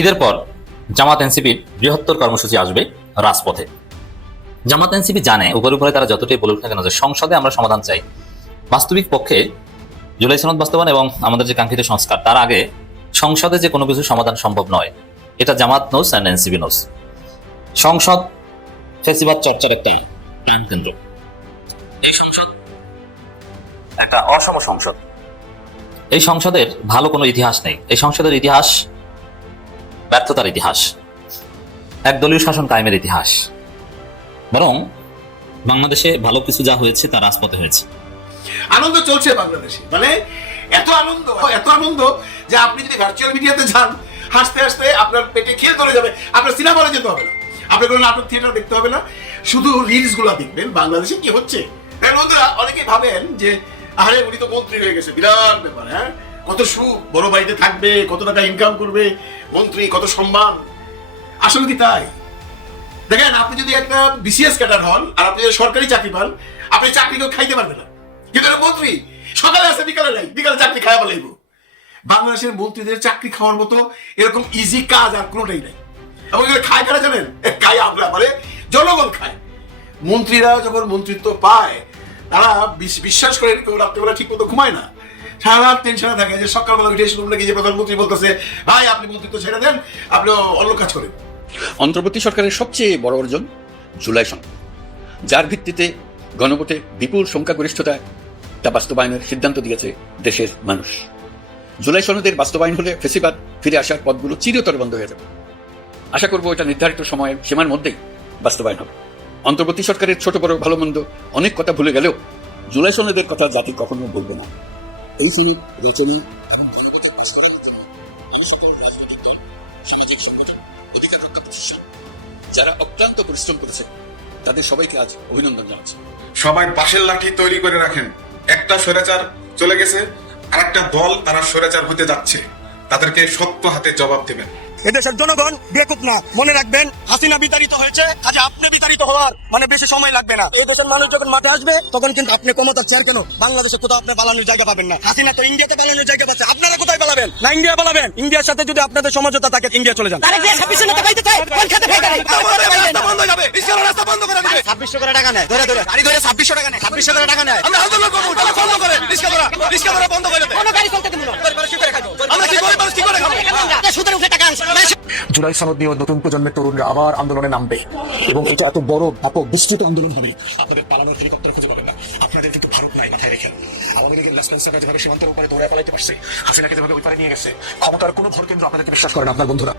ঈদের পর জামাত এনসিপির বৃহত্তর কর্মসূচি আসবে রাজপথে। জামাত এনসিপি জানে উপরে তারা যতটাই বলুক না কেন যে সংসদে আমরা সমাধান চাই, বাস্তবিক পক্ষে জুলাই সনদ বাস্তবায়ন এবং আমাদের যে কাঙ্ক্ষিত সংস্কার তার আগে সংসদে যে কোনো কিছু সমাধান সম্ভব নয়, এটা জামাত নোস অ্যান্ড এনসিপি নোস। সংসদ ফেসিবাদ চর্চার একটা প্রাণকেন্দ্র। এই সংসদ একটা অসম সংসদ। এই সংসদের ভালো কোনো ইতিহাস নেই। এই সংসদের ইতিহাস ব্যর্থতার ইতিহাস, একদলীয় শাসন কায়েমের ইতিহাস। বরং বাংলাদেশে ভালো কিছু যা হয়েছে তা রাজপথে হয়েছে। আনন্দ চলছে বাংলাদেশে, মানে এত আনন্দ যে আপনি যদি ভার্চুয়াল মিডিয়াতে যান, হাসতে হাসতে আপনার পেটে খেয়ে চলে যাবে। আপনার সিনেমা হলে যেতে হবে না, আপনার কোনো নাটক থিয়েটার দেখতে হবে না, শুধু রিলস গুলা দেখবেন বাংলাদেশে কি হচ্ছে। বন্ধুরা অনেকেই ভাবেন যে আরে উনি তো মন্ত্রী হয়ে গেছে, বিরাট ব্যাপার, হ্যাঁ কত সুখ, বড় বাড়িতে থাকবে, কত টাকা ইনকাম করবে, মন্ত্রী কত সম্মান। আসলে কি তাই? দেখেন, আপনি যদি একটা বিসিএস ক্যাডার হন আর আপনি যদি সরকারি চাকরি পান, আপনি চাকরি কেউ খাইতে পারবেন না। কিন্তু মন্ত্রী সকালে আছে বিকালে নাই, বিকালে চাকরি খাওয়া বলাইব। বাংলাদেশের মন্ত্রীদের চাকরি খাওয়ার মতো এরকম ইজি কাজ আর কোনোটাই নাই। এবং খায় কারা জানেন? খাই আমরা, মানে জনগণ খায়। মন্ত্রীরা যখন মন্ত্রিত্ব পায় তারা বিশ্বাস করে কেউ রাত্রেবেলা ঠিক মতো ঘুমায় না, সারা রাত টেনশনে থাকে যে সকালবেলা উঠে শুনলাম নাকি যে প্রধানমন্ত্রী বলতেছে ভাই আপনি মন্ত্রিত্ব ছেড়ে দেন, আপনি অন্য কাজ করেন। অন্তর্বর্তী সরকারের সবচেয়ে বড় অর্জন জুলাই সনদ, যার ভিত্তিতে গণভোটে বিপুল সংখ্যাগরিষ্ঠতায় তা বাস্তবায়নের সিদ্ধান্ত দিয়েছে দেশের মানুষ। জুলাই সনদের বাস্তবায়ন হলে ফেসিবাদ ফিরে আসার পথগুলো চিরতরে বন্ধ হয়ে যাবে। আশা করব এটা নির্ধারিত সময়ের সীমার মধ্যেই বাস্তবায়ন হবে। অন্তর্বর্তী সরকারের ছোট বড় ভালো মন্দ অনেক কথা ভুলে গেলেও জুলাই সনদের কথা জাতি কখনো ভুলবে না। এই সনদ রচনা এবং জনপথে পাশ করার জন্য এই সকল রাজনৈতিক দল, সামাজিক সংগঠন, অধিকার রক্ষা প্রতিষ্ঠান যারা অক্লান্ত পরিশ্রম করেছে তাদের সবাইকে আজ অভিনন্দন জানাচ্ছি। সবাই বাঁশের লাঠি তৈরি করে রাখেন। একটা স্বৈরাচার চলে গেছে, আর একটা দল তারা স্বৈরাচার হতে যাচ্ছে, তাদেরকে শক্ত হাতে জবাব দেবেন। এদেশের জনগণ বেকুব না, মনে রাখবেন হাসিনা বিতাড়িত হয়েছে, কাজে আপনি বিতাড়িত হওয়ার মানে বেশি সময় লাগবে না। এই দেশের মানুষ যখন মাঠে আসবে তখন কিন্তু আপনি ক্ষমতার চেয়ার কেন বাংলাদেশে কোথাও আপনি পালানোর জায়গা পাবেন না। হাসিনা তো ইন্ডিয়াতে পালানোর জায়গা পাচ্ছে, আপনারা কোথায় পালাবেন? না ইন্ডিয়া পালাবেন? ইন্ডিয়ার সাথে যদি আপনাদের সমঝোতা থাকে ইন্ডিয়া চলে যান। 2600 করে টাকা নেয়, ধরে গাড়ি ধরে 2600 টাকা নেয়, 2600 করে টাকা নেয়। আমরা আন্দোলন করব, বন্ধ করে রিস্কা করা বন্ধ করে দেন। কোন গাড়ি চলতে দেব না, আমরা কি করে কি করে খাবো? সুদের উপরে টাকা আনছে। জুলাই সনদ নিয়ে নতুন প্রজন্মের তরুণরা আবার আন্দোলনে নামবে এবং এটা এত বড় ব্যাপক বিস্তৃত আন্দোলন হবে। আপনাদের পালানোর হেলিকপ্টার খুঁজে পাবেন না। আপনাদের কিন্তু ভারত নাই, মাথায় রেখেন। আওয়ামী লীগের লেসপেন্সাররা যেভাবে সীমান্তের উপরে দৌড়ে পালাইতে পারছে, হাসিনাকে যেভাবে ওই পারে নিয়ে গেছে, ক্ষমতার কোনো ভোট কেন্দ্র আপনাদেরকে বিশ্বাস করে না আপনার বন্ধুরা।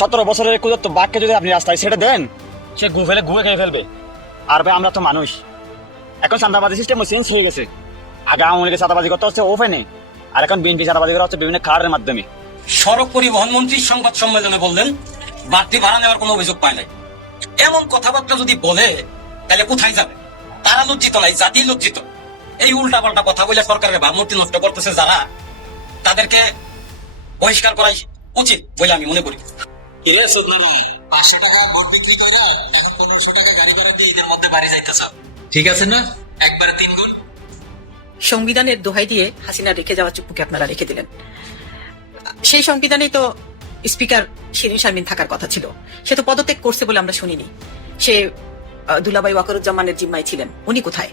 17 বছরের কুদত্ত বাঘকে যদি আপনি রাস্তায় ছেড়ে দেন, সে ঘুরে খেয়ে ফেলবে। আর ভাই আমরা তো মানুষ, এখন চাঁদাবাজি সিস্টেম চেঞ্জ হয়ে গেছে। আগে আওয়ামী লীগের চাঁদাবাজি করতে হচ্ছে ওপেনে, আর এখন বিএনপি চাঁদাবাজি করা হচ্ছে বিভিন্ন কার্ডের মাধ্যমে। সড়ক পরিবহন মন্ত্রী সংবাদ সম্মেলনে বললেন বাড়তি ভাড়া নেওয়ার কোনো অভিযোগ পায় নাই। এমন কথাবার্তা যদি বলে তাহলে কোথায় যাবে? তারা লজ্জিত নাই, জাতি লজ্জিত। এই উল্টা পাল্টা কথা বলে সরকারের ভাবমূর্তি নষ্ট করতেছে যারা, তাদেরকে বহিষ্কার করাই উচিত বলে আমি মনে করি। 500 টাকা ভোট বিক্রি করে এখন 1500 টাকা গাড়ি করাতে ঈদের মধ্যে বাড়ি যাইতেছ, ঠিক আছে না? একবারে 3 গুণ। সংবিধানের দোহাই দিয়ে হাসিনা রেখে যাওয়া চুপুকে আপনারা রেখে দিলেন। সেই সংবিধানেই তো স্পিকার শিরিন শারমিন থাকার কথা ছিল, সে তো পদত্যাগ করছে বলে আমরা শুনিনি। সে দুলাভাই ওয়াকারুজ্জামানের জিম্মায় ছিলেন, উনি কোথায়?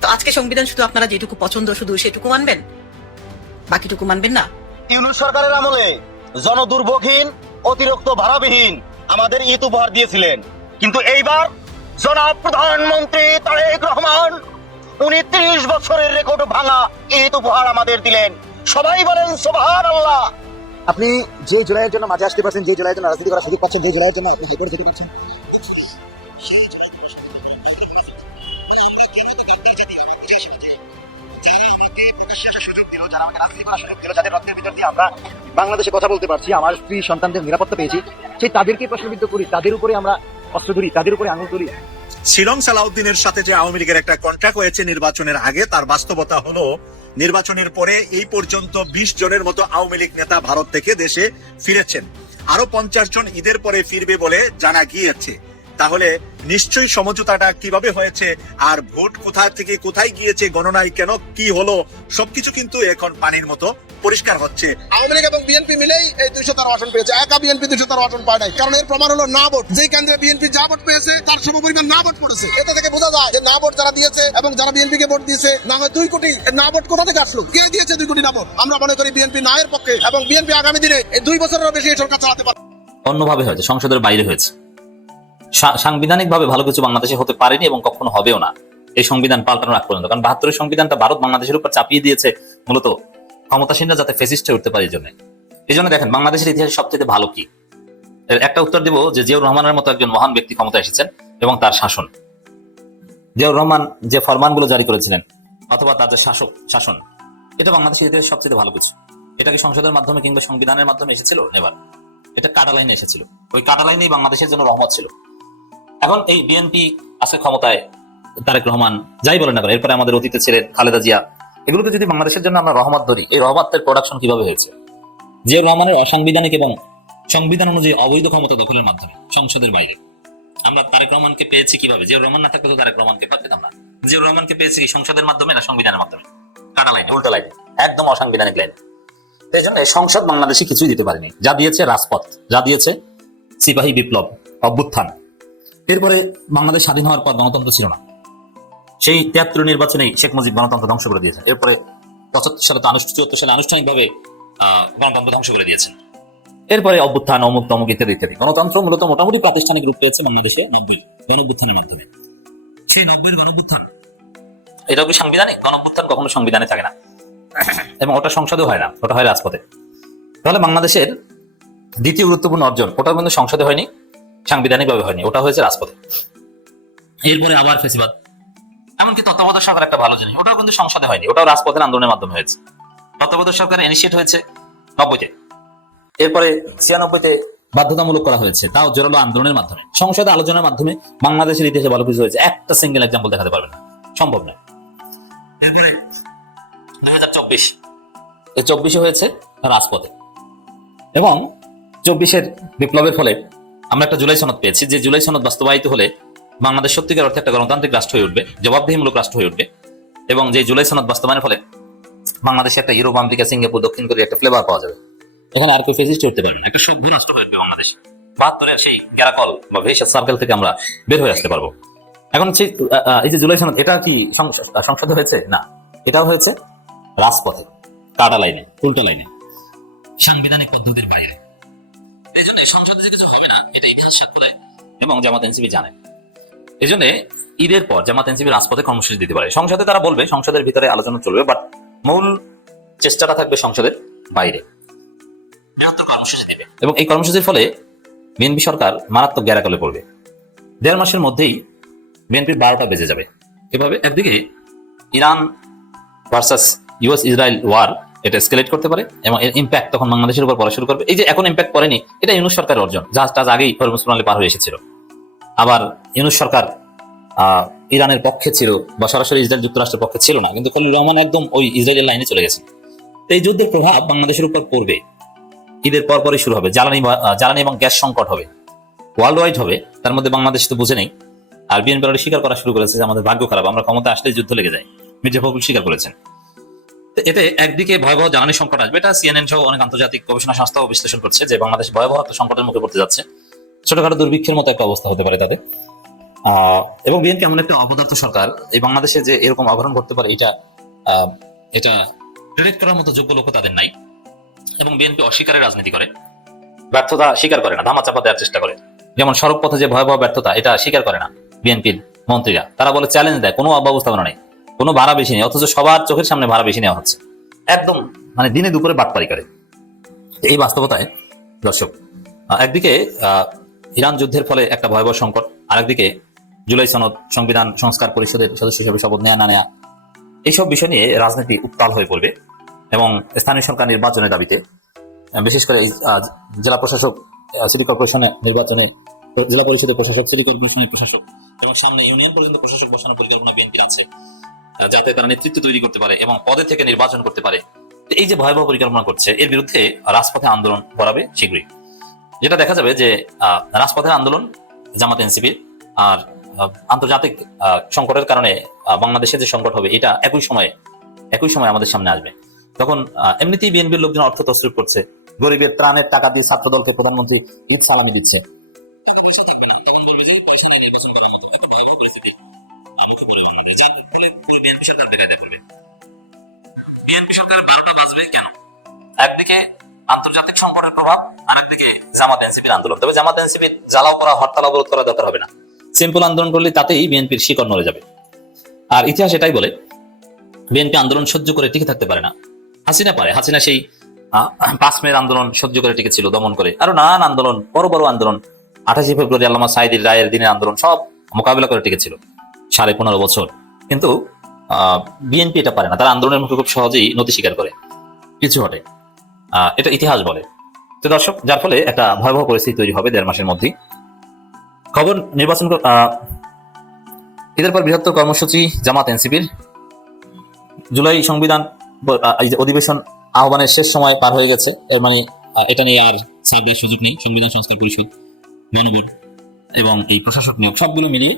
তো আজকে সংবিধান শুধু আপনারা যেটুকু পছন্দ শুধু সেটুকু মানবেন, বাকিটুকু মানবেন না। ইউনূস সরকারের আমলে জনদুর্ভোগহীন, অতিরিক্ত ভাড়াবিহীন আমাদের ঈদ উপহার দিয়েছিলেন, কিন্তু এইবার জনাব প্রধানমন্ত্রী তারেক রহমান 29 বছরের রেকর্ড ভাঙা ঈদ উপহার আমাদের দিলেন। সবাই বলেন সুবহানাল্লাহ। আপনি যে জুলাইয়ের জন্য মাঝে আসতে পারছেন, যে জুলাইয়ের জন্য রাজনীতি করার সুযোগ পাচ্ছেন, যে জুলাইয়ের জন্য আপনি হেপের যেতে পারছেন, আমরা বাংলাদেশে কথা বলতে পারছি, আমার স্ত্রী সন্তানদের নিরাপত্তা পেয়েছি, সেই তাদেরকে প্রশ্নবিদ্ধ করি, তাদের উপরে আমরা অস্ত্র ধরি, তাদের উপরে আঙুল তুলি। শিলং সালাউদ্দিনের সাথে যে আওয়ামী লীগের একটা কন্ট্রাক্ট হয়েছে নির্বাচনের আগে, তার বাস্তবতা হলো নির্বাচনের পরে এই পর্যন্ত 20 জনের মতো আওয়ামী লীগ নেতা ভারত থেকে দেশে ফিরেছেন, আরো 50 জন ঈদের পরে ফিরবে বলে জানা গিয়েছে। তাহলে নিশ্চয়ই সমঝোতাটা কিভাবে হয়েছে আর ভোট কোথা থেকে কোথায় গিয়েছে, গণনায় কেন কি হলো, সবকিছু কিন্তু এখন পানির মতো পরিষ্কার হচ্ছে। আওয়ামী লীগ এবং বিএনপি মিলেই এই 213 আসন পেয়েছে, একা বিএনপি 213 আসন পায় নাই। কারণ এর প্রমাণ হলো না ভোট। যেই কেন্দ্রে বিএনপি যা ভোট পেয়েছে তার সমপরিমাণ না ভোট পড়েছে। এতে থেকে বোঝা যায় যে না ভোট যারা দিয়েছে এবং যারা বিএনপি কে ভোট দিয়েছে, না হয় 2 কোটি না ভোট কোথা থেকে আসলো, কে দিয়েছে 2 কোটি না ভোট? আমরা মনে করি বিএনপি না এর পক্ষে, এবং বিএনপি আগামী দিনে এই 2 বছরেরও বেশি এই সরকার চালাতে পারবে। অন্যভাবে হয়েছে, সংসদের বাইরে হয়েছে। সাংবিধানিক ভাবে ভালো কিছু বাংলাদেশে হতে পারেনি এবং কখনো হবেও না এই সংবিধান পাল্টানোর আগ পর্যন্ত। কারণ 72 সংবিধানটা ভারত বাংলাদেশের উপর চাপিয়ে দিয়েছে মূলত ক্ষমতাসীনরা যাতে ফেসিস্ট হয়ে উঠতে পারে। এই জন্য দেখেন বাংলাদেশের ইতিহাসে সবচেয়ে ভালো কি, এর একটা উত্তর দিব যে জিয়াউর রহমানের মতো একজন মহান ব্যক্তি ক্ষমতা এসেছেন এবং তার শাসন, জিয়াউর রহমান যে ফরমানগুলো জারি করেছিলেন অথবা তার যে শাসন, এটা বাংলাদেশের ইতিহাসে সবচেয়ে ভালো কিছু। এটা কি সংসদের মাধ্যমে কিংবা সংবিধানের মাধ্যমে এসেছিল? নেভার। এটা কাটা লাইনে এসেছিল। ওই কাটা লাইনেই বাংলাদেশের জন্য রহমত ছিল। এখন এই বিএনপি আছে ক্ষমতায়, তারেক রহমান যাই বলেন না কেন, এরপরে আমাদের অতীতে ছিলেন খালেদা জিয়া, এগুলোকে যদি বাংলাদেশের জন্য আমরা রহমত ধরি, এই রহমতের প্রোডাকশন কিভাবে হয়েছে? জিয়াউর রহমানের অসাংবিধানিক এবং সংবিধান অনুযায়ী অবৈধ ক্ষমতা দখলের মাধ্যমে সংসদের বাইরে। আমরা তারেক রহমানকে পেয়েছি কিভাবে? জিয়াউর রহমান না থাকলে তো তারেক রহমানকে পেতাম না। জিয়াউর রহমানকে পেয়েছি কি সংসদের মাধ্যমে না সংবিধানের মাধ্যমে? কাটা লাইন, উল্টা লাইন, একদম অসাংবিধানিক লাইন। এই জন্য সংসদ বাংলাদেশে কিছুই দিতে পারেনি। যা দিয়েছে রাজপথ, যা দিয়েছে সিপাহী বিপ্লব, অভ্যুত্থান। এরপরে বাংলাদেশ স্বাধীন হওয়ার পর গণতন্ত্র ছিল না। সেই 73 নির্বাচনেই শেখ মুজিব গণতন্ত্র ধ্বংস করে দিয়েছেন। এরপরে 75 সালে 74 সালে আনুষ্ঠানিকভাবে গণতন্ত্র ধ্বংস করে দিয়েছেন। এরপরে অভ্যুত্থান, অমুক তমুক ইত্যাদি ইত্যাদি। গণতন্ত্র মূলত মোটামুটি প্রাতিষ্ঠানিক রূপ পেয়েছে বাংলাদেশে 90 গণঅভ্যুত্থানের মাধ্যমে। সেই 90 গণঅভ্যুত্থান, এটা কি সাংবিধানিক? গণঅভ্যুত্থান কখনো সংবিধানে থাকে না এবং ওটা সংসদে হয় না, ওটা হয় রাজপথে। তাহলে বাংলাদেশের দ্বিতীয় গুরুত্বপূর্ণ অর্জন, ওটা কিন্তু সংসদে হয়নি, সাংবিধানিক ভাবে হয়নি, ওটা হয়েছে রাজপথে। এরপরে আবার ফেসিবাদ, এমনকি তত্ত্বাবধায়ক সরকার একটা ভালো জিনিস, ওটাও কিন্তু সংসদে হয়নি, ওটাও রাজপথের আন্দোলনের মাধ্যমে হয়েছে। তত্ত্বাবধায়ক সরকার ইনিশিয়েট হয়েছে 90-তে, এরপরে 96-তে বাধ্যতামূলক করা হয়েছে, তাও জোরালো আন্দোলনের মাধ্যমে। সংসদে আলোচনার মাধ্যমে বাংলাদেশের ইতিহাসে ভালো কিছু হয়েছে, একটা সিঙ্গেল এক্সাম্পল দেখাতে পারবেন না, সম্ভব না। এরপরে 2024, এই 24-এ হয়েছে রাজপথে, এবং 24-এর বিপ্লবের ফলে আমরা একটা জুলাই সনদ পেয়েছি, যে জুলাই সনদ বাস্তবায়িত হলে বাংলাদেশ সত্যিকার অর্থে একটা গণতান্ত্রিক রাষ্ট্র হয়ে উঠবে, জবাবদিহিমূলক রাষ্ট্র হয়ে উঠবে। এবং যে জুলাই সনদ বাস্তবায়নের ফলে বাংলাদেশে একটা ইউরোপ, আমেরিকা, সিঙ্গাপুর, দক্ষিণ কোরিয়া একটা ফ্লেভার পাওয়া যাবে। এখানে আর কেউ ফেসিস্ট করতে পারবে না, একটা সভ্য রাষ্ট্র হয়ে উঠবে বাংলাদেশ। 72-এর সেই গ্যারাকল বা ভেষজ সার্কেল থেকে আমরা বের হয়ে আসতে পারবো। এখন সেই এই যে জুলাই সনদ, এটা কি সংসদে হয়েছে? না, এটাও হয়েছে রাজপথে, কাটা লাইনে, উল্টা লাইনে, সাংবিধানিক পদ্ধতির বাইরে। এই জন্য সংসদে যে কিছু হবে না, এটা ইতিহাস সাক্ষ্য দেয় এবং জামাত এনসিপি জানে। এই জন্য ঈদের পর জামাত এনসিপি রাজপথে কর্মসূচি দিতে পারে। সংসদে তারা বলবে, সংসদের ভিতরে আলোচনা চলবে, বাট মূল চেষ্টাটা থাকবে সংসদের বাইরে, কর্মসূচি দেবে। এবং এই কর্মসূচির ফলে বিএনপি সরকার মারাত্মক গ্যারাকলে পড়বে। 1.5 মাসের মধ্যেই বিএনপির 12টা বেজে যাবে। এভাবে একদিকে Iran versus US Israel war, এটা এসকেলেট করতে পারে এবং এর ইম্প্যাক্ট তখন বাংলাদেশের উপর পড়া শুরু করবে। এই যে এখন ইম্প্যাক্ট পড়েনি, এটা ইউনূস সরকারের অর্জন, জাহাজটা আগেই হরমুজ প্রণালী পার হয়ে এসেছিল। আবার ইউনূস সরকার ইরানের পক্ষে ছিল বা সরাসরি ইসরায়েল যুক্তরাষ্ট্রের পক্ষে ছিল না, কিন্তু খলিলুর রহমান একদম ওই ইসরায়েলের লাইনে চলে গেছে। তো এই যুদ্ধের প্রভাব বাংলাদেশের উপর পড়বে। ঈদের পরপরই শুরু হবে, জ্বালানি এবং গ্যাস সংকট হবে, ওয়ার্ল্ড ওয়াইড হবে। তার মধ্যে বাংলাদেশ তো বুঝে নেই। আর বিএনপি অলরেডি স্বীকার করা শুরু করেছে যে আমাদের ভাগ্য খারাপ, আমরা ক্ষমতা আসলে যুদ্ধ লেগে যায়। মির্জা ফখরুল স্বীকার করেছেন। এতে একদিকে ভয়াবহ জ্বালানি সংকট আসবে, এটা সিএনএন সহ অনেক আন্তর্জাতিক গবেষণা সংস্থাও বিশ্লেষণ করছে যে বাংলাদেশ ভয়াবহ একটা সংকটের মুখে পড়তে যাচ্ছে। ছোটখাটো দুর্ভিক্ষের মতো একটা অবস্থা হতে পারে তাদের। এবং বিএনপি এমন একটা অপদার্থ সরকার, এই বাংলাদেশে যে এরকম অঘটন ঘটতে পারে, এটা প্রেডিক্ট করার মতো যোগ্য লোক তাদের নাই। এবং বিএনপি অস্বীকারের রাজনীতি করে, ব্যর্থতা স্বীকার করে না, ধামাচাপা দেওয়ার চেষ্টা করে। যেমন সড়ক পথে যে ভয়াবহ ব্যর্থতা, এটা স্বীকার করে না বিএনপির মন্ত্রীরা। তারা বলে চ্যালেঞ্জ দেয়, কোনো ব্যবস্থাপনা নেই, কোনো ভাড়া বেশি নেই, অথচ সবার চোখের সামনে ভাড়া বেশি নেওয়া হচ্ছে। একদম মানে দিনে দুপুরে বাটপারি করে। এই বাস্তবতায় দর্শক, একদিকে ইরান যুদ্ধের ফলে একটা ভয়াবহ সংকট, আরেকদিকে জুলাই সনদ, সংবিধান সংস্কার পরিষদের সদস্য হিসেবে শপথ নেয়া না নেয়া, এইসব বিষয় নিয়ে রাজনীতি উত্তাল হয়ে পড়বে। এবং স্থানীয় সরকার নির্বাচনের দাবিতে, বিশেষ করে জেলা প্রশাসক, সিটি কর্পোরেশনের নির্বাচনে জেলা পরিষদের প্রশাসক, সিটি কর্পোরেশনের প্রশাসক এবং সামনে ইউনিয়ন পর্যন্ত প্রশাসক বসানোর পরিকল্পনা বিএনপির আছে, যাতে তারা নেতৃত্ব তৈরি করতে পারে এবং পদে থেকে নির্বাচন করতে পারে। এই যে ভয়াবহ পরিকল্পনা করছে, এর বিরুদ্ধে রাজপথে আন্দোলন করাবে শীঘ্রই। যেটা দেখা যাবে যে রাজপথের আন্দোলন জামাত এনসিপির, আর আন্তর্জাতিক সংকটের কারণে বাংলাদেশে যে সংকট হবে, এটা একই সময় আমাদের সামনে আসবে। তখন এমনিতেই বিএনপির লোকজন অর্থ তসরুপ করছে, গরিবের ত্রাণের টাকা দিয়ে ছাত্রদলকে প্রধানমন্ত্রী ঈদ সালামি দিচ্ছে। তখন বলবে যে পয়সা দিয়ে নির্বাচন করার মতো একটা ভয়াবহ পরিস্থিতি মুখে পড়বে বাংলাদেশ, যার ফলে পুরো বিএনপি সরকার বেকায়দায় পড়বে। বিএনপি সরকারের 12টা বাজবে কেন? একদিকে আন্তর্জাতিক সংকটের প্রভাব, আর একদিকে জামাত এনসিপির আন্দোলন। তবে জামাত এনসিপির জ্বালাও করা, হরতাল অবরোধ করা দরকার হবে না, সিম্পল আন্দোলন করলে তাতেই বিএনপির শিকড় নড়ে যাবে। আর ইতিহাস এটাই বলে বিএনপি আন্দোলন সহ্য করে টিকে থাকতে পারে না। হাসিনা পারে, হাসিনা সেই 5 মের আন্দোলন সহ্য করে টিকেছিল, দমন করে। আরো নানান আন্দোলন, বড় বড় আন্দোলন, 28 ফেব্রুয়ারি আল্লামা সাঈদীর রায়ের দিনের আন্দোলন, সব মোকাবিলা করে টিকেছিল 15.5 বছর। কিন্তু বিএনপি এটা পারে না, তারা আন্দোলনের মুখে খুব সহজেই নতি স্বীকার করে, কিছু ঘটে। এটা ইতিহাস বলে। তো দর্শক, যার ফলে একটা ভয়াবহ পরিস্থিতি তৈরি হবে 1.5 মাসের মধ্যেই। খবর নির্বাচন ঈদের পর বৃহত্তর কর্মসূচি জামাত এনসিপির। জুলাই সংবিধান অধিবেশন আহ্বানের শেষ সময় পার হয়ে গেছে, এর মানে এটা নিয়ে আর ছাড় দেওয়ার সুযোগ নেই। সংবিধান সংস্কার পরিষদ, গণভোট এবং এই প্রশাসক নিয়োগ সবগুলো মিলিয়ে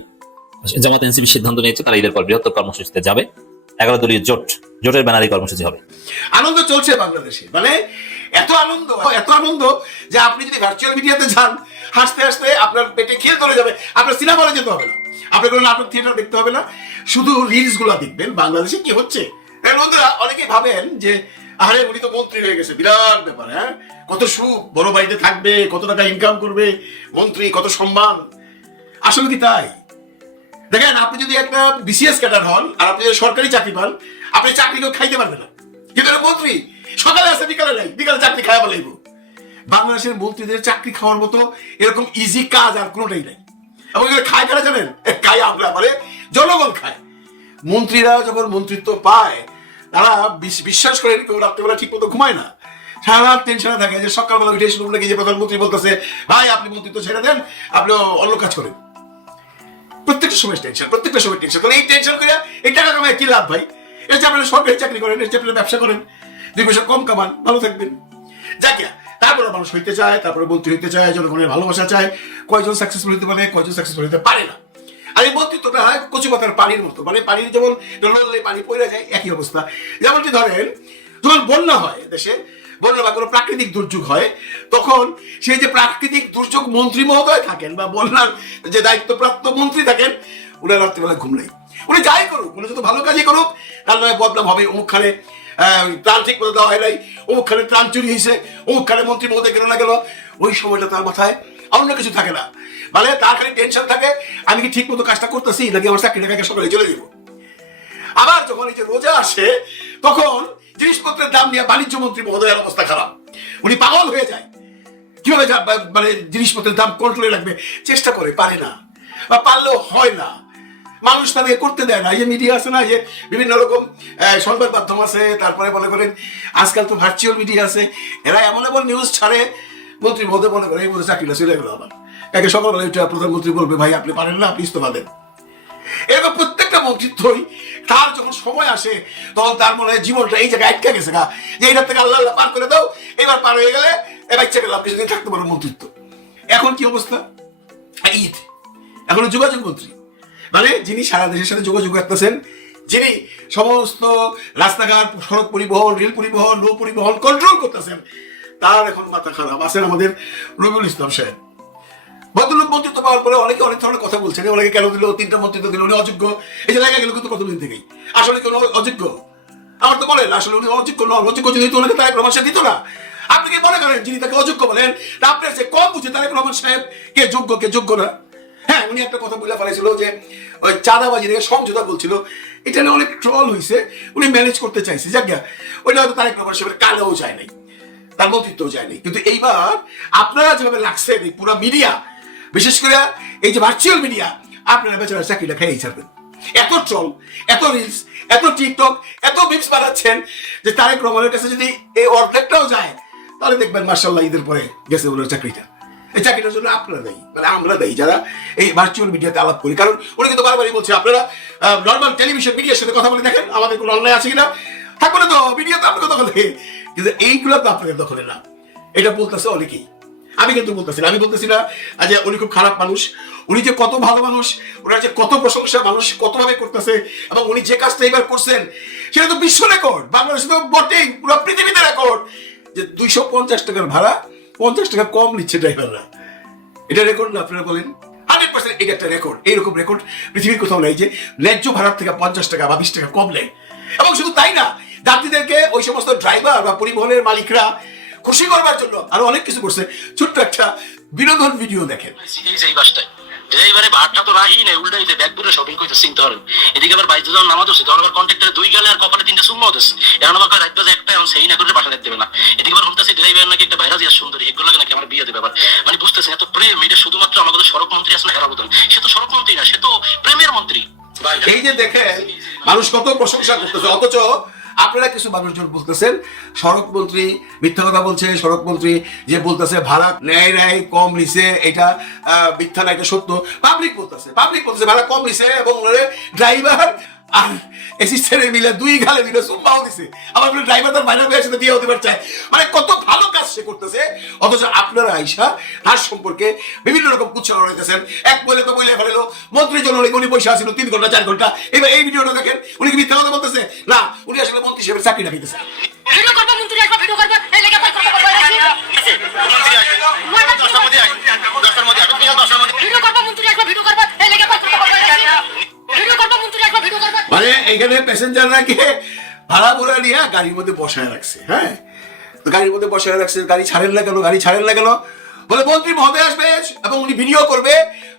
জামাত এনসিপি সিদ্ধান্ত নিয়েছে তারা ঈদের পর বৃহত্তর কর্মসূচিতে যাবে। 11 দলীয় জোটের ব্যানারে কর্মসূচি হবে। আনন্দ চলছে বাংলাদেশে, মানে এত আনন্দ যে আপনি যদি ভার্চুয়াল মিডিয়াতে যান, হাসতে হাসতে আপনার পেটে খিল ধরে যাবে। আপনার সিনেমা হলে যেতে হবে না, আপনার কোনো নাটক থিয়েটার দেখতে হবে না, শুধু রিলস গুলা দেখবেন বাংলাদেশে কি হচ্ছে। বন্ধুরা, অনেকেই ভাবেন যে আরে উনি তো মন্ত্রী হয়ে গেছে, বিরাট ব্যাপার, হ্যাঁ, কত সুখ, বড় বাড়িতে থাকবে, কত টাকা ইনকাম করবে, মন্ত্রী, কত সম্মান। আসলে কি তাই? দেখেন, আপনি যদি একটা বিসিএস ক্যাডার হন আর আপনি যদি সরকারি চাকরি পান, আপনি চাকরি কেউ খাইতে পারবেন না। কিন্তু মন্ত্রী সকালে আসে, বিকালে নাই, বিকালে চাকরি খাওয়া বলাইব। বাংলাদেশের মন্ত্রীদের চাকরি খাওয়ার মতো এরকম ইজি কাজ আর কোনোটাই নাই। এবং খায় কারা জানেন? খাই আমরা, মানে জনগণ খায়। মন্ত্রীরা যখন মন্ত্রিত্ব পায়, তারা বিশ্বাস করে কেউ রাত্রেবেলা ঠিক মতো ঘুমায় না, সারা টেনশনে থাকে যে সকালবেলা উঠে শুনবো নাকি যে প্রধানমন্ত্রী বলতেছে ভাই আপনি মন্ত্রিত্ব ছেড়ে দেন, আপনি অন্য কাজ করেন। প্রত্যেকটা সময় টেনশন, প্রত্যেকটা সময় টেনশন। এই টেনশন করে এই টাকা কামায় কি লাভ ভাই? এর চেয়ে আপনারা সরকারি চাকরি করেন, এর চেয়ে আপনারা ব্যবসা করেন, 2 পয়সা কম কামান, ভালো থাকবেন। যাকে তারপরে মানুষ হইতে চায়, তারপরে মন্ত্রী হইতে চায়, জনগণের ভালোবাসা চায়। কয়জন সাকসেসফুল হতে পারে, কয়জন সাকসেসফুল হতে পারে না। আর এই মন্ত্রিত্বটা হয় কচু পাতার পানির মতো, মানে পানির যেমন নড়লে পানি পড়ে যায়, একই অবস্থা। যেমনটি ধরেন যখন বন্যা হয় দেশে, বন্যা বা কোনো প্রাকৃতিক দুর্যোগ হয়, তখন সেই যে প্রাকৃতিক দুর্যোগ মন্ত্রী মহোদয় থাকেন বা বন্যার যে দায়িত্বপ্রাপ্ত মন্ত্রী থাকেন, উনার রাত্রিবেলায় ঘুম নেই। উনি যাই করুক, উনি যত ভালো কাজই করুক, তার নয় বদনাম হবে। অমুকখানে ত্রাণ ঠিক মতো দেওয়া হয় নাই, অমুকখানে ত্রাণ চুরি হয়েছে, অমুকখানে মন্ত্রী মহোদয় গেল না গেল। ওই সময়টা তার মাথায় অন্য কিছু থাকে না, মানে তার খালি টেনশন থাকে আমি কি ঠিক মতো কাজটা করতেছি নাকি আমার চাকরি টাকা সকালে চলে যাবো। আবার যখন এই যে রোজা আসে, তখন জিনিসপত্রের দাম নিয়ে বাণিজ্য মন্ত্রী মহোদয়ের অবস্থা খারাপ, উনি পাগল হয়ে যায়। কিভাবে মানে জিনিসপত্রের দাম কন্ট্রোলে রাখবে চেষ্টা করে, পারে না, বা পারলেও হয় না, মানুষ তাদেরকে করতে দেয় না। এই যে মিডিয়া আছে না, যে বিভিন্ন রকম সংবাদ মাধ্যম আছে, তারপরে মনে করেন আজকাল তো ভার্চুয়াল মিডিয়া আছে, এরা এমন এমন নিউজ ছাড়ে, মন্ত্রী মহোদয় মনে করে এই মধ্যে চাকরিটা চলে গেল। আবার একে সকালবেলা প্রধানমন্ত্রী বলবে ভাই আপনি পারেন না, আপনি ইস্তফা দেন। এরকম প্রত্যেকটা মন্ত্রিত্বই তার যখন সময় আসে, তখন তার মনে হয় জীবনটা এই জায়গায় আটকে গেছে গা, যে এইটার থেকে আল্লাহ আল্লাহ পার করে দাও, এবার পার হয়ে গেলে এবার ইচ্ছা গেলাম কিছুদিন থাকতে পারো মন্ত্রিত্ব। এখন কি অবস্থা? ঈদ এখন যোগাযোগ মন্ত্রী, মানে যিনি সারা দেশের সাথে যোগাযোগ রাখতেছেন, যিনি সমস্ত রাস্তাঘাট, সড়ক পরিবহন, রেল পরিবহন, নৌ পরিবহন কন্ট্রোল করতেছেন, তার এখন মাথা খারাপ। আছেন আমাদের রবিউল ইসলাম সাহেব, ভদ্রলোক মন্ত্রিত্ব পাওয়ার পরে অনেকে অনেক ধরনের কথা বলছেন, অনেকে কেন দিল, 3টা মন্ত্রিত্ব দিল, উনি অযোগ্য। এই যে দেখা গেল কিন্তু কতদিন থেকেই আসলে কোনো অযোগ্য। আমার তো বলেন আসলে উনি অযোগ্য নন, অযোগ্য যদি ওনাকে তারেক রহমান সাহেব দিত না। আপনি কি মনে করেন যিনি তাকে অযোগ্য বলেন, আপনার সে কম বুঝে তারেক রহমান সাহেব কে যোগ্য কে যোগ্য না? হ্যাঁ, উনি একটা কথা বলে ফেলেছিল যে ওই চাঁদাবাজি থেকে সমঝোতা বলছিল, এটা নিয়ে অনেক ট্রল হয়েছে, উনি ম্যানেজ করতে চাইছে। যাক গিয়া ওইটা হয়তো তারেক রহমান সাহেবের কালেও যায় নাই, তার মন্ত্রিত্বও যায়নি। কিন্তু এইবার আপনারা যেভাবে লাগছেন এই পুরো মিডিয়া, বিশেষ করে এই যে ভার্চুয়াল মিডিয়া, আপনারা বেচারা চাকরিটা খেয়েই ছাড়বেন। এত ট্রল, এত রিলস, এত টিকটক, এত মিমস বানাচ্ছেন যে তারেক রহমানের কাছে যদি এই অর্ধেকটাও যায়, তাহলে দেখবেন মাশাআল্লাহ ঈদের পরে গেছে ওনার চাকরিটা। এই চাকরিটার জন্য আপনারা দেয়, মানে আমরা দেয় যারা এই ভার্চুয়াল মিডিয়াতে আলাপ করি। কারণ উনি কিন্তু বারবারই বলছে আপনারা নর্মাল টেলিভিশন মিডিয়ার সাথে কথা বলে দেখেন আমাদের কোনো অন্যায় আছে কিনা, থাকবে না তো, মিডিয়া তো আপনার দখলে, কিন্তু এইগুলো তো আপনাদের দখলে না। এটা বলতেছে অনেকেই। আমি কিন্তু বলতেছি না, আমি বলতেছি না যে উনি খুব খারাপ মানুষ, উনি যে কত ভালো মানুষ, ওনার যে কত প্রশংসা মানুষ কতভাবে করতেছে, এবং উনি যে কাজটা এবার করছেন সেটা তো বিশ্ব রেকর্ড, বাংলাদেশে তো বটেই, পুরো পৃথিবীতে রেকর্ড, যে 250 টাকার ভাড়া 50 টাকা কম নিচ্ছে ড্রাইভাররা। এটা রেকর্ড না? আপনারা বলেন। 100% এটা একটা রেকর্ড। এইরকম রেকর্ড পৃথিবীর কোথাও নেই যে ন্যায্য ভাড়ার থেকে 50 টাকা বা 20 টাকা কম নেয়। এবং শুধু তাই না, যাত্রীদেরকে ওই সমস্ত ড্রাইভার বা পরিবহনের মালিকরা খুশি করবার জন্য আরো অনেক কিছু করছে। ছোট্ট একটা বিনোদন ভিডিও দেখেন। এই বাসটায় ড্রাইভারে ভাড়াটা তো রাহি নেই, উল্টাই যে ব্যাগ পুরো শপিং করতে চিন্তা করেন। এদিকে আবার বাইরে যখন নামাজ হচ্ছে তখন আবার কন্ট্রাক্টরে 2 গালে আর কপালে 3টা সুম্মা হতেছে, এখন আবার রাত বাজে একটা, এখন সেই না করে পাঠাতে দেবে না। এদিকে আবার হচ্ছে ড্রাইভার নাকি একটা ভাইরাস সুন্দরী, এগুলো লাগে নাকি আমার বিয়ে দেবে আবার। মানে বুঝতেছেন এত প্রেম, এটা শুধুমাত্র আমাদের সড়ক মন্ত্রী আছে না হেরাবদন, সে তো সড়ক মন্ত্রী না, সে তো প্রেমের মন্ত্রী। এই যে দেখেন মানুষ কত প্রশংসা করতেছে, অথচ আপনারা কিছু মানুষজন বলতেছেন সড়ক মন্ত্রী মিথ্যা কথা বলছে, সড়ক মন্ত্রী যে বলতেছে ভাড়া নেয় কম নিছে, এটা মিথ্যা না, এটা সত্য। পাবলিক বলতেছে ভাড়া কম নিছে, এবং ড্রাইভার আর অ্যাসিস্ট্যান্টের মিলে 2 গালে মিলে সুম্মাও দিছে। আবার ড্রাইভার তার বাইরে হয়ে সাথে বিয়ে হতে পারছে। মানে কত ভালো কাজ সে করতেছে, অথচ আপনারা আইসা তার সম্পর্কে বিভিন্ন রকম কুচ্ছারণ হইতেছেন। এক বলে তো বলে ফেলো মন্ত্রীর জন্য উনি পয়সা আসছিল 3 ঘন্টা 4 ঘন্টা। এবার এই ভিডিওটা দেখেন, উনি কি মিথ্যা কথা বলতেছে? না, উনি আসলে মন্ত্রী হিসেবে চাকরিটা পেতেছে। ভিডিও করব মন্ত্রী আসবে, ভিডিও করব এই লেগে ভিডিও করব মন্ত্রী আসবে, ভিডিও করব এই লেগে ভিডিও করব মন্ত্রী আসবে, ভিডিও করব। মানে এখানে প্যাসেঞ্জাররাকে ভাড়া ভরা নিয়ে গাড়ির মধ্যে বসায় রাখছে। হ্যাঁ, তো গাড়ির মধ্যে বসায় রাখছে, গাড়ি ছাড়েন না কেন? বলে মন্ত্রী মহোদয় আসবে এবং উনি ভিডিও করবে,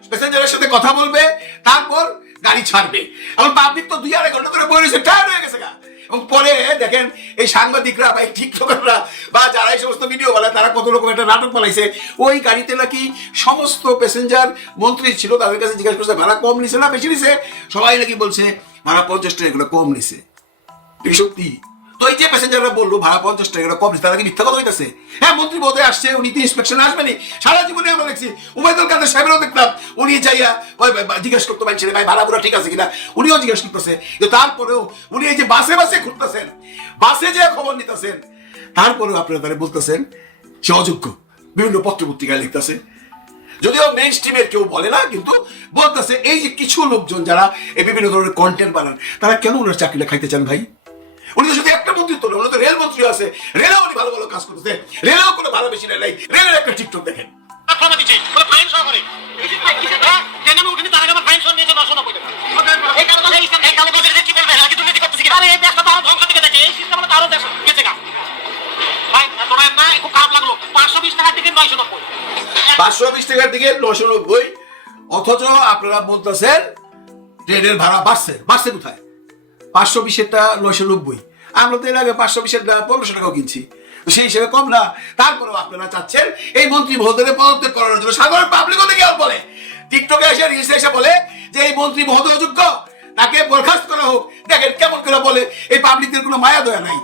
প্যাসেঞ্জারের সাথে কথা বলবে, তারপর গাড়ি ছাড়বে। এখন পাবলিক তো 2-2.5 ঘন্টা ধরে বসে রয়েছে, টায়ার্ড হয়ে গেছে গা। এবং পরে দেখেন এই সাংবাদিকরা বা এই টিকটকাররা বা যারা এই সমস্ত ভিডিও বানায় তারা কত রকম একটা নাটক বানাইছে। ওই গাড়িতে নাকি সমস্ত প্যাসেঞ্জার মন্ত্রী ছিল, তাদের কাছে জিজ্ঞাসা করছে ভাড়া কম নিছে না বেশি নিছে, সবাই নাকি বলছে ভাড়া 50 টাকা এগুলো কম নিছে। এই সত্যি তো? এই যে প্যাসেঞ্জাররা বললো ভাড়া 50 টাকা এগুলো কম নিছে, তারা কি মিথ্যা কথা হইতেছে? হ্যাঁ, মন্ত্রী বোধহয় আসছে, উনি তো ইন্সপেকশনে আসবেনি। সারা জীবনে আমরা দেখছি উবাইদুল কাদের সাহেবেরও দেখলাম, উনি যাইয়া জিজ্ঞেস করতে পারছেন ভাই ভাড়া পুরো ঠিক আছে কিনা, উনিও জিজ্ঞেস করতেছে। কিন্তু তারপরেও উনি এই যে বাসে ঘুরতেছেন, বাসে যে খবর নিতেছেন, তারপরেও আপনারা তারা বলতেছেন সে অযোগ্য। বিভিন্ন পত্র পত্রিকায় লিখতেছে, যদিও মেইন স্ট্রিমের কেউ বলে না, কিন্তু বলতেছে এই যে কিছু লোকজন যারা এই বিভিন্ন ধরনের কন্টেন্ট বানান, তারা কেন ওনার চাকরিটা খাইতে চান ভাই? উনি তো শুধু একটা মন্ত্রী তো না, উনি তো রেল মন্ত্রী আছে, রেলেও উনি ভালো ভালো কাজ করতেছে, রেলেও কোনো ভালো বেশি নাই। রেলের একটা টিকটক দেখেন। $520 টাকার দিকে 990, অথচ আপনারা বলতেছেন ট্রেনের ভাড়া বাড়ছে কোথায়? 520-এরটা 990, আমরা তো এর আগে 520-এরটা 1500 টাকাও কিনছি, সেই হিসেবে কম না। তারপরেও আপনারা চাচ্ছেন এই মন্ত্রী মহোদয়ের পদত্যাগ করানোর জন্য। সাধারণ পাবলিকও দেখে বলে, টিকটকে এসে রিলসে এসে বলে যে এই মন্ত্রী মহোদয় অযোগ্য, তাকে বরখাস্ত করা হোক। দেখেন কেমন করে বলে, এই পাবলিকদের কোনো মায়া দয়া নাই।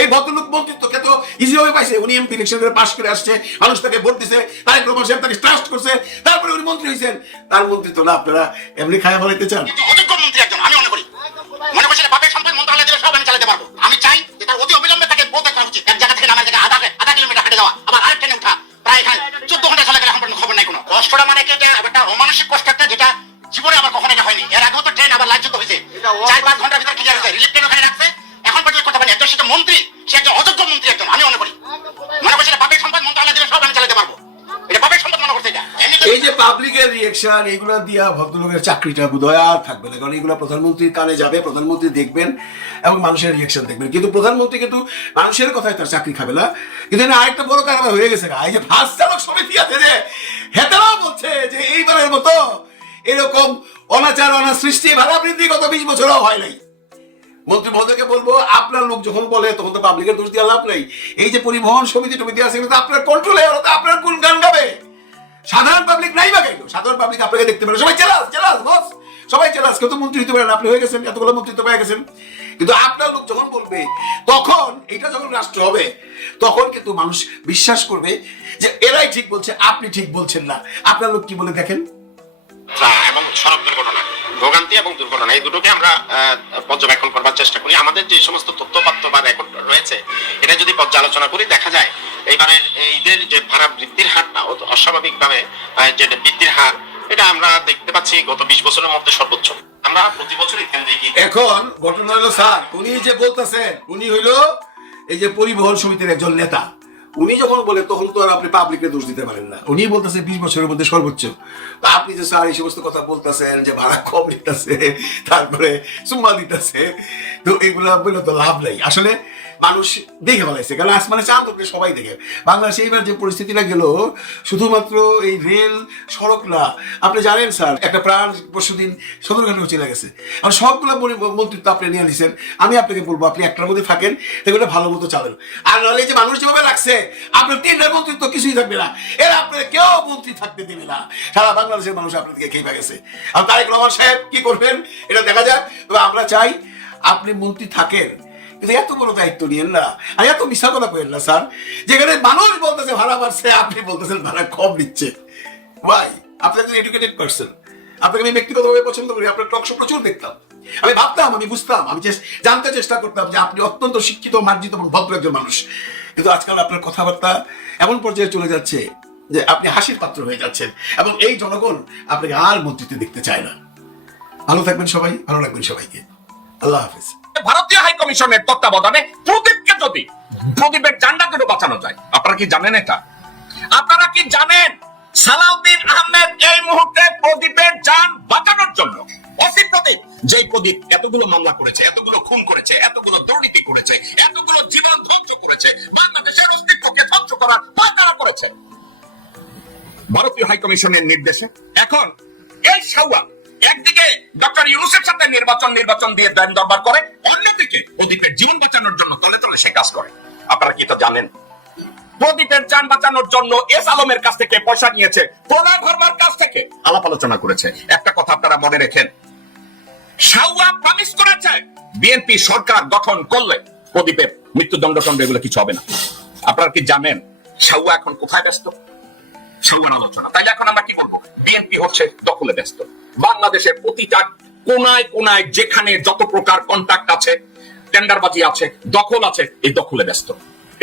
এই ভদ্রলোক মন্ত্রিত্বকে তো ইজিভাবে পাইছে, উনি এমপি ইলেকশন করে পাশ করে আসছে, মানুষ তাকে ভোট দিছে, তারেক রহমান সাহেব তাকে ট্রাস্ট করছে, তারপরে উনি মন্ত্রী হয়েছেন। তার মন্ত্রিত্ব না আপনারা এমনি খায়া ফেলাইতে চান? অযোগ্য মন্ত্রী একজন, আমি মনে করি বাপের সম্পদ মন্ত্রণালয় দিলে সব আমি চালাতে পারবো। আমি চাই যে তার অতি অবিলম্বে তাকে পদত্যাগ করা উচিত। এক জায়গা থেকে নামার জায়গায় আধা কিলোমিটার হেঁটে যাওয়া, আবার আরেক ট্রেনে উঠা, প্রায় এখানে 14 ঘন্টা চলে গেলে আমার খবর নাই কোনো। কষ্টটা মানে কি একটা অমানসিক কষ্ট একটা, যেটা জীবনে আমার কখনো এটা হয়নি। এর আগেও তো ট্রেন আবার লাইনচ্যুত হয়েছে, 4-5 ঘন্টার ভিতরে ক্লিয়ার হয়েছে, রিলিফ ট্রেন ওখানে রাখছে, এখন পর্যন্ত করতে পারেনি। একজন সে মন্ত্রী, সে একজন অযোগ্য মন্ত্রী একজন, আমি মনে করি বাপের সম্পদ মন্ত্রণালয় দিলে সব আমি চালাতে পারবো। এটা বাপের সম্পদ মনে করতে। এই যে পাবলিকের রিয়েকশন, এগুলা দিয়া ভদ্রলোকের চাকরিটা বোধহয় আর থাকবে না, কারণ এগুলো প্রধানমন্ত্রীর কানে যাবে, প্রধানমন্ত্রী দেখবেন এবং মানুষের রিয়েকশন দেখবেন। কিন্তু প্রধানমন্ত্রী কিন্তু মানুষের কথায় তার চাকরি খাবে না। কিন্তু আরেকটা বড় কারণ হয়ে গেছে, এই যে ফার্স্ট চালক সমিতি আছে যে, হেতারাও বলছে যে এইবারের মতো এরকম অনাচার অনাসৃষ্টি ভাড়া বৃদ্ধি গত 20 বছরও হয় নাই। মন্ত্রী মহোদয়কে বলবো, আপনার লোক যখন বলে তখন তো পাবলিকের দোষ দিয়ে লাভ নেই। এই যে পরিবহন সমিতি টমিতি আছে, কিন্তু আপনার কন্ট্রোলে, ওরা তো আপনার কোন গান গাবে? সাধারণ পাবলিক নাই বা গাইলো? সাধারণ পাবলিক আপনাকে দেখতে পারে, সবাই জেলাস বস, সবাই জেলাস, কেউ তো মন্ত্রী হতে পারেন, আপনি হয়ে গেছেন, এতগুলো মন্ত্রিত্ব পেয়ে গেছেন। কিন্তু আপনার লোক যখন বলবে, তখন এটা যখন রাষ্ট্র হবে, তখন কিন্তু মানুষ বিশ্বাস করবে যে এরাই ঠিক বলছে, আপনি ঠিক বলছেন না। আপনার লোক কি বলে দেখেন। এবং সনাতনের ঘটনা ভোগান্তি এবং দুর্ঘটনা, এই দুটোকে আমরা পর্যবেক্ষণ করবার চেষ্টা করি। আমাদের যে সমস্ত তথ্যপাত্র বা রেকর্ড রয়েছে এটা যদি পর্যালোচনা করি, দেখা যায় এইবারের ঈদের যে ভাড়া বৃদ্ধির হারটা অস্বাভাবিকভাবে যে বৃদ্ধির হার, এটা আমরা দেখতে পাচ্ছি গত 20 বছরের মধ্যে সর্বোচ্চ। আমরা প্রতি বছরই কেন্দ্রিক এখন ঘটনা হলো স্যার, উনি যে বলতেছেন উনি হইলো এই যে পরিবহন সমিতির একজন নেতা। উনি যখন বলে তখন তো আর আপনি পাবলিককে দোষ দিতে পারেন না। উনি বলতেছে 20 বছরের মধ্যে সর্বোচ্চ। তো আপনি যে স্যার এই সমস্ত কথা বলতেছেন যে ভাড়া কম নিতেছে, তারপরে সুম্মা দিতেছে, তো এগুলো বলে তো লাভ নাই। আসলে মানুষ দেখে ফেলাইছে, কারণ আসমানে চাঁদ উঠলে সবাই দেখে। বাংলাদেশে এইবার যে পরিস্থিতিটা গেল, শুধুমাত্র এই রেল সড়ক না, আপনি জানেন স্যার একটা প্রাণ পরশুদিন সদরঘাটেও চলে গেছে। আর সবগুলো মন্ত্রিত্ব আপনি নিয়ে নিছেন। আমি আপনাকে বলবো আপনি একটার মধ্যে থাকেন, এগুলো ভালো মতো চালেন। আর নাহলে যে মানুষ যেভাবে লাগছে আপনার 3টা মন্ত্রিত্ব কিছুই থাকবে না, এরা আপনার কেউ মন্ত্রী থাকতে দেবে না। সারা বাংলাদেশের মানুষ আপনাদেরকে খেয়ে গেছে। আর তারেক রহমান সাহেব কি করবেন এটা দেখা যাক। তবে আমরা চাই আপনি মন্ত্রী থাকেন, কিন্তু এত বড় দায়িত্ব নিয়েন না, আর এত মিশা কথা করেন না স্যার। যেখানে মানুষ বলতেছে ভাড়া বাড়ছে, আপনি বলতেছেন ভাড়া কম নিচ্ছে। ভাই, আপনি একজন এডুকেটেড পার্সন, আপনাকে আমি ব্যক্তিগতভাবে পছন্দ করি, আপনার টক শো প্রচুর দেখতাম। আমি ভাবতাম, আমি বুঝতাম, আমি জানতে চেষ্টা করতাম যে আপনি অত্যন্ত শিক্ষিত, মার্জিত এবং ভদ্র একজন মানুষ। কিন্তু আজকাল আপনার কথাবার্তা এমন পর্যায়ে চলে যাচ্ছে যে আপনি হাসির পাত্র হয়ে যাচ্ছেন, এবং এই জনগণ আপনাকে আর মন্ত্রিত্বে দেখতে চায় না। ভালো থাকবেন সবাই, ভালো রাখবেন সবাইকে। আল্লাহ হাফেজ। ভারতীয় হাই কমিশনের তত্ত্বাবধানে প্রদীপকে যদি প্রদীপের জান্ডাকে বাঁচানো যায়, আপনারা কি জানেন এটা? আপনারা কি জানেন সালাউদ্দিন আহমেদ এই মুহূর্তে প্রদীপের জান বাঁচানোর জন্য অসীম প্রদীপ, যেই প্রদীপ এতগুলো মামলা করেছে, এতগুলো খুন করেছে, এতগুলো দুর্নীতি করেছে, এতগুলো জীবন ধ্বংস করেছে, বাংলাদেশের অস্তিত্বকে ধ্বংস করার পায়তারা করেছে ভারতীয় হাই কমিশনের নির্দেশে। এখন এই সাউয়া একদিকে ডক্টর ইউনূসের সাথে নির্বাচন দিয়ে দেন দরবার করে, অন্যদিকে প্রদীপের জীবন বাঁচানোর জন্য তলে তলে সে কাজ করে। আপনারা কি তা জানেন? প্রদীপের যান বাঁচানোর জন্য এস আলমের কাছ থেকে পয়সা নিয়েছে, প্রণয় ভার্মার কাছ থেকে আলাপ আলোচনা করেছে। একটা কথা আপনারা মনে রেখেন, সাউয়া প্রমিস করেছে বিএনপি সরকার গঠন করলে প্রদীপের মৃত্যুদণ্ড এগুলো কিছু হবে না। আপনারা কি জানেন সাউয়া এখন কোথায় ব্যস্ত? সাউয়ার আলোচনা। তাইলে এখন আমরা কি বলবো? বিএনপি হচ্ছে দখলে ব্যস্ত। বাংলাদেশের প্রতিটা কোনায় কোনায় যেখানে যত প্রকার কন্ট্রাক্ট আছে, টেন্ডারবাজি আছে, দখল আছে, এই দখলে ব্যস্ত।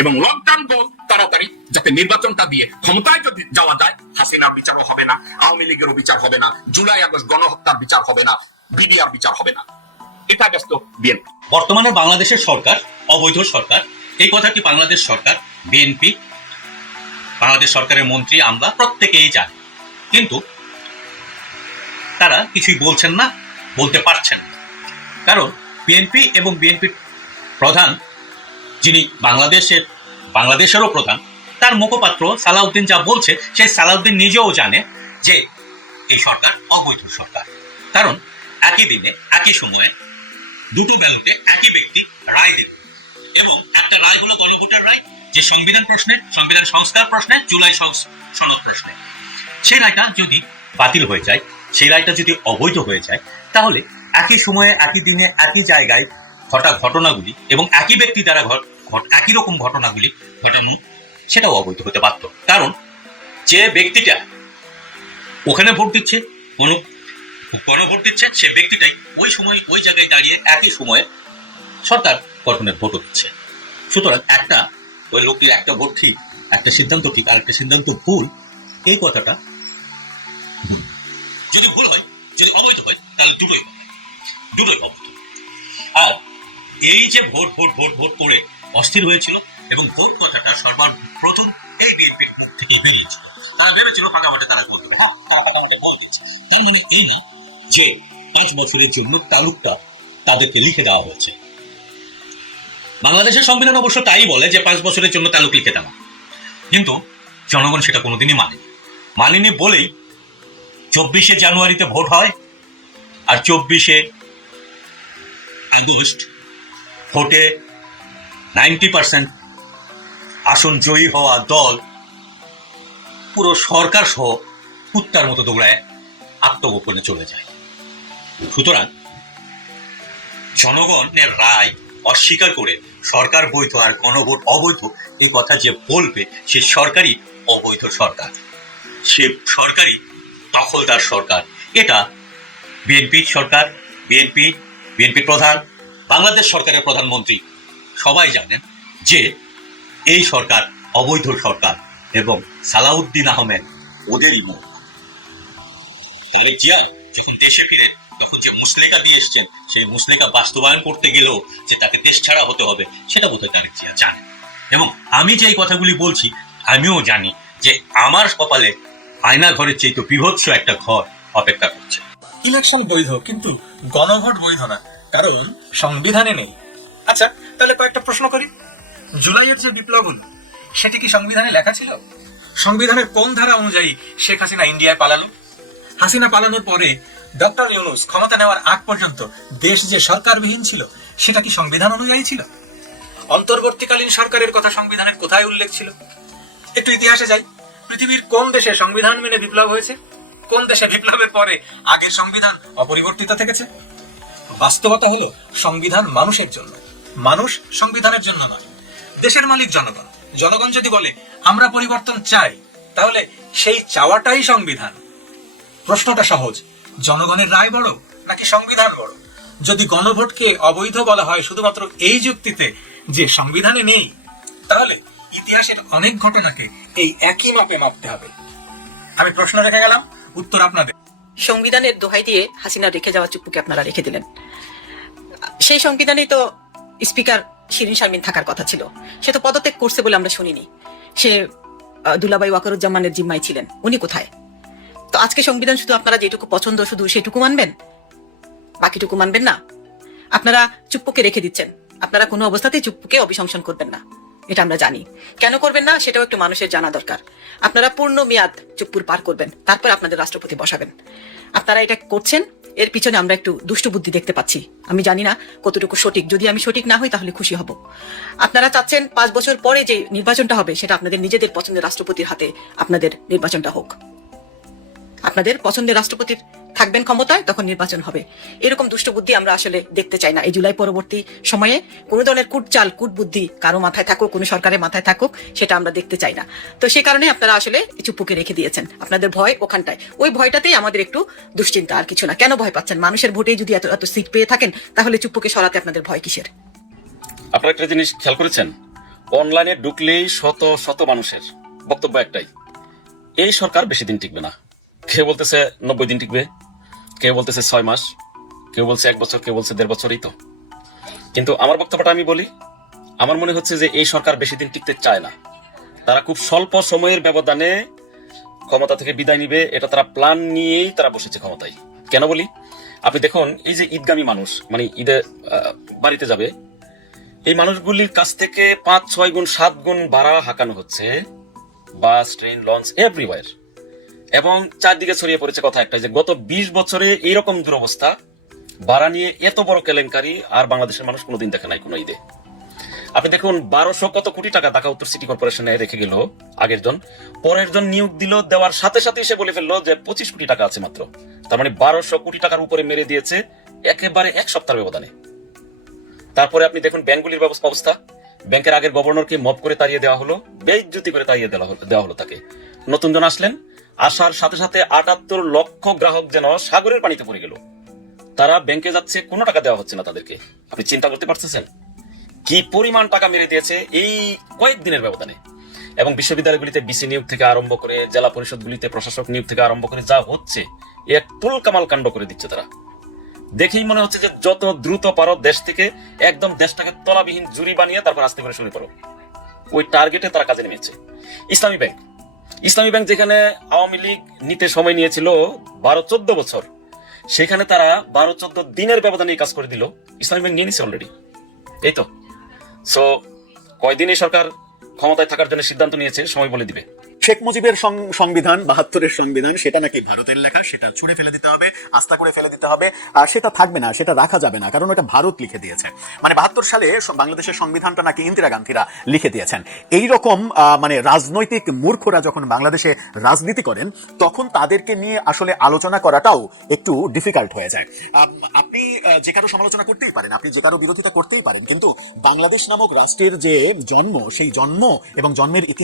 এবং লং টার্ম গোল তাড়াতাড়ি যাতে নির্বাচনটা দিয়ে ক্ষমতায় যদি যাওয়া যায়, হাসিনার বিচারও হবে না, আওয়ামী লীগেরও বিচার হবে না, জুলাই আগস্ট গণহত্যার বিচার হবে না, বিডিআর বিচার হবে না। এটা ব্যস্ত বিএনপি। বর্তমানে বাংলাদেশের সরকার অবৈধ সরকার, এই কথাটি বাংলাদেশ সরকার, বিএনপি, বাংলাদেশ সরকারের মন্ত্রী, আমলা প্রত্যেকেই জানে, কিন্তু তারা কিছুই বলছেন না, বলতে পারছেন না। কারণ বিএনপি এবং বিএনপির প্রধান, যিনি বাংলাদেশেরও প্রধান, তার মুখপাত্র সালাউদ্দিন যা বলছে, সেই সালাউদ্দিন নিজেও জানে যে এই সরকার অবৈধ সরকার। কারণ একই দিনে একই সময়ে দুটো ব্যালটে একই ব্যক্তি রায় দেবে, এবং একটা রায় হলো গণভোটের রায়, যে সংবিধান প্রশ্নে, সংবিধান সংস্কার প্রশ্নে, জুলাই সনদ প্রশ্নে। সেই রায়টা যদি বাতিল হয়ে যায়, সেই রায়টা যদি অবৈধ হয়ে যায়, তাহলে একই সময়ে একই দিনে একই জায়গায় ঘটা ঘটনাগুলি এবং একই ব্যক্তি দ্বারা একই রকম ঘটনাগুলি ঘটানো, সেটাও অবৈধ হতে পারত। কারণ যে ব্যক্তিটা ওখানে ভোট দিচ্ছে, গণভোট দিচ্ছে, সে ব্যক্তিটাই ওই সময় ওই জায়গায় দাঁড়িয়ে একই সময়ে সরকার গঠনের ভোটও দিচ্ছে। সুতরাং ওই লোকটির একটা ভোট ঠিক, একটা সিদ্ধান্ত ঠিক, আর একটা সিদ্ধান্ত ভুল, এই কথাটা যদি ভুল হয়, যদি অবৈধ হয়, তাহলে দুটোই অবৈধ। আর এই যে ভোট করে অস্থির হয়েছিল, এবং ভোট কথাটা সর্বপ্রথম এই বিএনপির মুখ থেকে বেরিয়েছিল। তারা ভেবেছিল ফাঁকা ভোটে তারা করবে, তারা ফাঁকা ভোটে ভোট দিয়েছে। তার মানে এই না যে 5 বছরের জন্য তালুকটা তাদেরকে লিখে দেওয়া হয়েছে। বাংলাদেশের সংবিধান অবশ্য তাই বলে যে 5 বছরের জন্য তালুক লিখে দেওয়া, কিন্তু জনগণ সেটা কোনোদিনই মানেনি বলেই 24শে জানুয়ারিতে ভোট হয়, আর 24শে আগস্ট ভোটে 90% আসন জয়ী হওয়া দল পুরো সরকার সহ কুত্তার মতো দৌড়ায় আত্মগোপনে চলে যায়। সুতরাং জনগণের রায় অস্বীকার করে সরকার বৈধ আর গণভোট অবৈধ, এই কথা যে বলবে, সে সরকারই অবৈধ সরকার, সে সরকারই দখলদার সরকার। এটা বিএনপি সরকার, বিএনপি প্রধান, বাংলাদেশ সরকারের প্রধানমন্ত্রী সবাই জানেন যে এই সরকার অবৈধ সরকার এবং সালাউদ্দিন আহমেদ ওদেরই মুখ। জিয়া যখন দেশে ফিরে তখন যে মুসলেখা দিয়ে এসছেন সেই মুসলেখা বাস্তবায়ন করতে গেলেও যে তাকে দেশ ছাড়া হতে হবে সেটা বোধহয় তারেক জিয়া জানে। এবং আমি যে এই কথাগুলি বলছি আমিও জানি যে আমার কপালে আয়না ঘরের চেয়ে তো বিভৎস একটা ঘর অপেক্ষা করছে। ইলেকশন বৈধ কিন্তু গণভোট বৈধ না, কারণ সংবিধানে নেই। আচ্ছা, তাহলে কয়েকটা প্রশ্ন করি। জুলাইয়ের যে বিপ্লব হলো সেটি কি সংবিধানে লেখা ছিল? সংবিধানের কোন ধারা অনুযায়ী শেখ হাসিনা ইন্ডিয়ায় পালালো? হাসিনা পালানোর পরে ডক্টর ইউনূস ক্ষমতা নেওয়ার আগ পর্যন্ত দেশ যে সরকারবিহীন ছিল সেটা কি সংবিধান অনুযায়ী ছিল? অন্তর্বর্তীকালীন সরকারের কথা সংবিধানের কোথায় উল্লেখ ছিল? একটু ইতিহাসে যাই। পৃথিবীর কোন দেশে সংবিধান মেনে বিপ্লব হয়েছে? কোন দেশে বিপ্লবের পরে আগের সংবিধান অপরিবর্তিত থেকেছে? বাস্তবতা হলো সংবিধান মানুষের জন্য, মানুষ সংবিধানের জন্য নয়। দেশের মালিক জনগণ। জনগণ যদি বলে আমরা পরিবর্তন চাই, তাহলে সেই চাওয়াটাই সংবিধান। প্রশ্নটা সহজ, জনগণের রায় বড় নাকি সংবিধান বড়? যদি গণভোটকে অবৈধ বলা হয় শুধুমাত্র এই যুক্তিতে যে সংবিধানে নেই, তাহলে ইতিহাসের অনেক ঘটনাকে এই একই মাপে মাপতে হবে। আমি প্রশ্ন রেখে গেলাম, উত্তর আপনাদের। সংবিধানের দোহাই দিয়ে হাসিনা রেখে যাওয়া চুপ্পুকে আপনারা রেখে দিলেন। সেই সংবিধানেই তো স্পিকার শিরিন শারমিন থাকার কথা ছিল, সে তো পদত্যাগ করছে বলে আমরা শুনিনি। সে দুলাভাই ওয়াকারুজ্জামানের জিম্মায় ছিলেন, উনি কোথায়? তো আজকে সংবিধান শুধু আপনারা যেটুকু পছন্দ শুধু সেটুকু মানবেন, বাকিটুকু মানবেন না? আপনারা চুপ্পুকে রেখে দিচ্ছেন, আপনারা কোনো অবস্থাতেই চুপ্পুকে অভিশংসন করবেন না, এটা আমরা জানি। কেন করবেন না সেটাও একটু মানুষের জানা দরকার। আপনারা পূর্ণ মেয়াদ চুপ্পুর পার করবেন, তারপর আপনাদের রাষ্ট্রপতি বসাবেন। আপনারা এটা করছেন, এর পিছনে আমরা একটু দুষ্ট বুদ্ধি দেখতে পাচ্ছি। আমি জানি না কতটুকু সঠিক, যদি আমি সঠিক না হই তাহলে খুশি হব। আপনারা চাচ্ছেন 5 বছর পরে যে নির্বাচনটা হবে সেটা আপনাদের নিজেদের পছন্দের রাষ্ট্রপতির হাতে আপনাদের নির্বাচনটা হোক। আপনাদের পছন্দের রাষ্ট্রপতির থাকবেন ক্ষমতায়, তখন নির্বাচন হবে। এরকম দুষ্ট বুদ্ধি আমরা আসলে দেখতে চাই না। এই জুলাই পরবর্তী সময়ে কোন ধরনের কুটচাল কুট বুদ্ধি কারো মাথায় থাকুক, কোন সরকারের মাথায় থাকুক, সেটা আমরা দেখতে চাই না। তো সে কারণে আপনারা আসলে চুপ্পুকে রেখে দিয়েছেন। আপনাদের ভয় ওখানটায়, ওই ভয়টাতেই আমাদের একটু দুশ্চিন্তা, আর কিছু না। কেন ভয় পাচ্ছেন? মানুষের ভোটেই যদি এত এত সিট পেয়ে থাকেন, তাহলে চুপ্পুকে সরাতে আপনাদের ভয় কিসের? আপনারা একটা জিনিস খেয়াল করেছেন, অনলাইনে ঢুকলেই শত শত মানুষের বক্তব্য একটাই, এই সরকার বেশি দিন টিকবে না। কেউ বলতেছে 90 দিন টিকবে, কেউ বলতেছে 6 মাস, কেউ বলছে 1 বছর, কেউ বলছে 1.5 বছরই তো। কিন্তু আমার বক্তব্যটা আমি বলি, আমার মনে হচ্ছে যে এই সরকার বেশি দিন টিকতে চায় না। তারা খুব স্বল্প সময়ের ব্যবধানে ক্ষমতা থেকে বিদায় নিবে, এটা তারা প্ল্যান নিয়েই তারা বসেছে ক্ষমতায়। কেন বলি, আপনি দেখুন, এই যে ঈদগামী মানুষ, মানে ঈদে বাড়িতে যাবে, এই মানুষগুলির কাছ থেকে 5, 6 গুণ 7 গুণ ভাড়া হাঁকানো হচ্ছে, বাস, ট্রেন, লঞ্চ, এভরিওয়্যার। এবং চারদিকে ছড়িয়ে পড়েছে কথা একটা, যে গত 20 বছরে এইরকম দুরবস্থা, ভাড়া নিয়ে এত বড় কেলেঙ্কারি আর বাংলাদেশের মানুষ কোনোদিন দেখে নাই কোনো ঈদে। আপনি দেখুন 1200 কত কোটি টাকা ঢাকা উত্তর সিটি কর্পোরেশনে রেখে গেল আগের জন, পরের জন নিয়োগ দিল, দেওয়ার সাথে সাথে সে বলে ফেললো যে 25 কোটি টাকা আছে মাত্র। তার মানে 1200 কোটি টাকার উপরে মেরে দিয়েছে একেবারে 1 সপ্তাহের ব্যবধানে। তারপরে আপনি দেখুন ব্যাংকগুলির অবস্থা, ব্যাংকের আগের গভর্নরকে মব করে তাড়িয়ে দেওয়া হলো, বেইজ্জতি করে তাড়িয়ে দেওয়া হলো তাকে। নতুন জন আসলেন, আসার সাথে সাথে 78 লক্ষ গ্রাহক যেন সাগরের পানিতে পড়ে গেল। তারা ব্যাংকে যাচ্ছে, কোনো টাকা দেওয়া হচ্ছে না তাদেরকে। আপনি চিন্তা করতে পারতেছেন কি পরিমাণ টাকা মেরে দিয়েছে এই কয়েকদিনের ব্যবধানে। এবং বিশ্ববিদ্যালয়গুলিতে বিসি নিয়োগ থেকে আরম্ভ করে, জেলা পরিষদগুলিতে প্রশাসক নিয়োগ থেকে আরম্ভ করে যা হচ্ছে, এক তুল কামাল কাণ্ড করে দিচ্ছে তারা। দেখেই মনে হচ্ছে যে যত দ্রুত পারো দেশ থেকে একদম দেশটাকে তলাবিহীন জুরি বানিয়ে তারপর আস্তে করে শুরু করো, ওই টার্গেটে তারা কাজে নেমেছে। ইসলামী ব্যাংক যেখানে আওয়ামী লীগ নিতে সময় নিয়েছিল 12-14 বছর, সেখানে তারা 12-14 দিনের ব্যবধানে কাজ করে দিল। ইসলামী ব্যাংক নিয়ে নিছে অলরেডি। এই তো কয়দিনই সরকার ক্ষমতায় থাকার জন্য সিদ্ধান্ত নিয়েছে, সময় বলে দিবে। শেখ মুজিবের সংবিধান, 72-এর সংবিধান, সেটা নাকি ভারতের লেখা, সেটা ছুঁড়ে ফেলে দিতে হবে, আস্থা করে ফেলে দিতে হবে, আর সেটা থাকবে না, সেটা রাখা যাবে না, কারণ এটা ভারত লিখে দিয়েছে। মানে 72 সালে বাংলাদেশের সংবিধানটা নাকি ইন্দিরা গান্ধীরা লিখে দিয়েছেন। এইরকম মানে রাজনৈতিক মূর্খরা যখন বাংলাদেশে রাজনীতি করেন, তখন তাদেরকে নিয়ে আসলে আলোচনা করাটাও একটু ডিফিকাল্ট হয়ে যায়। আপনি যে কারো সমালোচনা করতেই পারেন, আপনি যে কারো বিরোধিতা করতেই পারেন, কিন্তু বাংলাদেশ নামক রাষ্ট্রের যে জন্ম, সেই জন্ম এবং জন্মের ইতিহাস